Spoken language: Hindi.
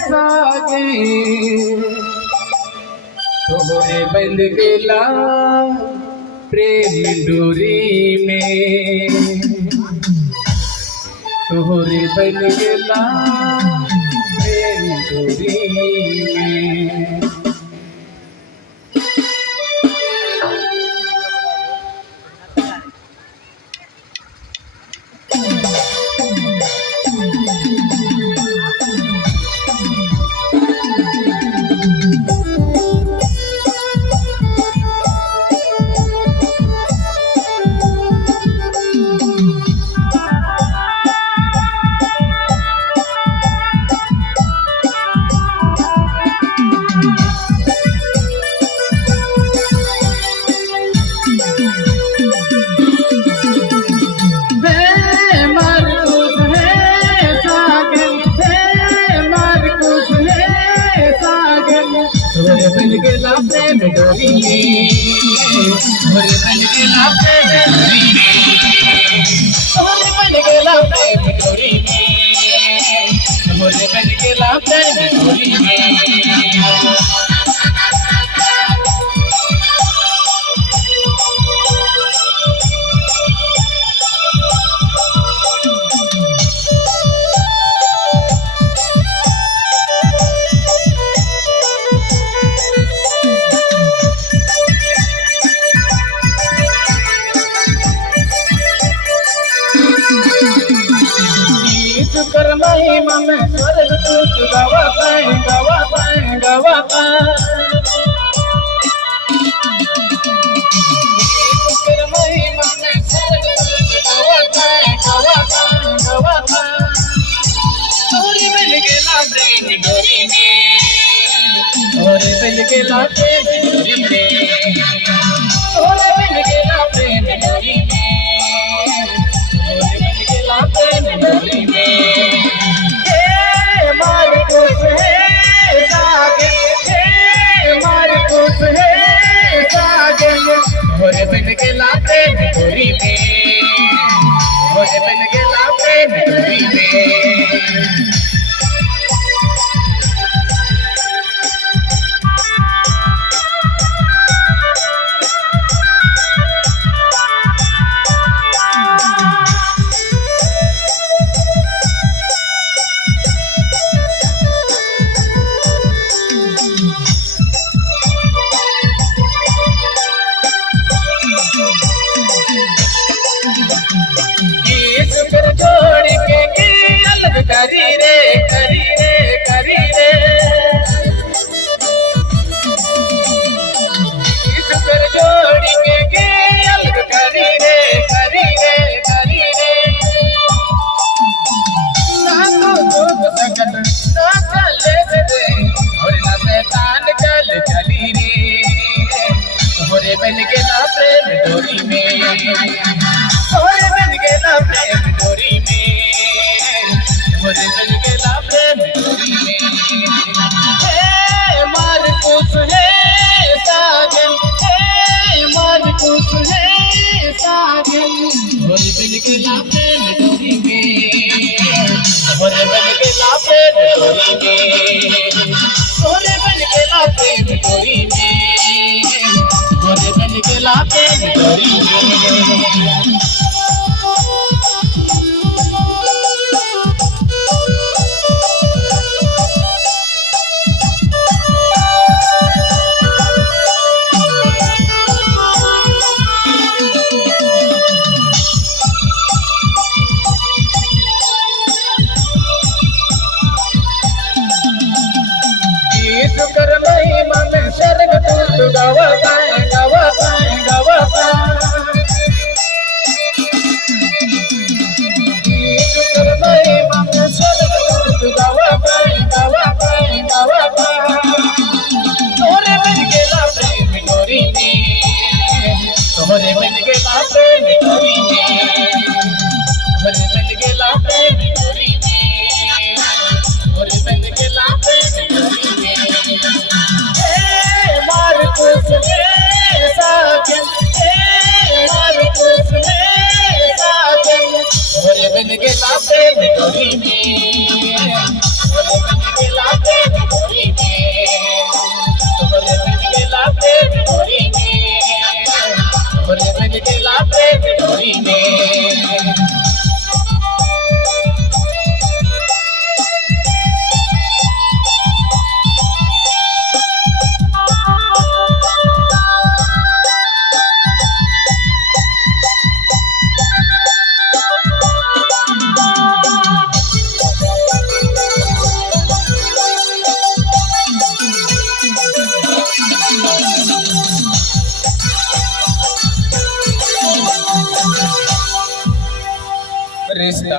सागे तोहरे बंद गेला प्रेम डोरी में, तोहरे बन गेला प्रेम डोरी में। बन गेला प्रेम डोरी में, तोहरे बन गेला प्रेम डोरी में, तोहरे बन गेला प्रेम डोरी में, तोहरे बन गेला प्रेम डोरी में। कर महिमा में स्वर्ग दूत गवाता गवाता गवाता, कर महिमा में स्वर्ग दूत गवाता गवाता गवाता। तोहरे बन गेला प्रेम डोरी में, तोहरे बन गेला प्रेम डोरी में, तोहरे बन गेला प्रेम डोरी में, तोहरे बन गेला प्रेम डोरी में। तोहरे बन गेला प्रेम डोरी में, तोहरे बन गेला प्रेम डोरी में। करी रे करी रे करी रे, शुक्र जोड़ी के अलग करी रे करी रे करी रे। ना तो दुख सकत ना चले दे और ना शैतान चल चली रे, तोहरे बन गेला प्रेम डोरी में, तोहरे बन गेला प्रेम डोरी में, तोहरे बन गेला प्रेम डोरी में। हे मारकुस हे साजन, हे मारकुस हे साजन, तोहरे बन गेला प्रेम डोरी में, तोहरे बन गेला प्रेम डोरी में, तोहरे बन गेला प्रेम डोरी में, तोहरे बन गेला प्रेम डोरी में। कर महिमा में स्वर्ग दूत गवाता गवाता गवाता, कर महिमा में स्वर्ग दूत गवाता गवाता गवाता। तोहरे बन गेला प्रेम डोरी में, तोहरे बन गेला प्रेम डोरी में, तोहरे बन गेला प्रेम डोरी में, तोहरे बन गेला प्रेम डोरी में। मारकुस हे साजन, हे मारकुस हे साजन, तोहरे बन गेला प्रेम डोरी में तोरे बन गेला प्रेम डोरी में तोरे बन गेला प्रेम डोरी में तोरे बन गेला प्रेम डोरी में रिश्ता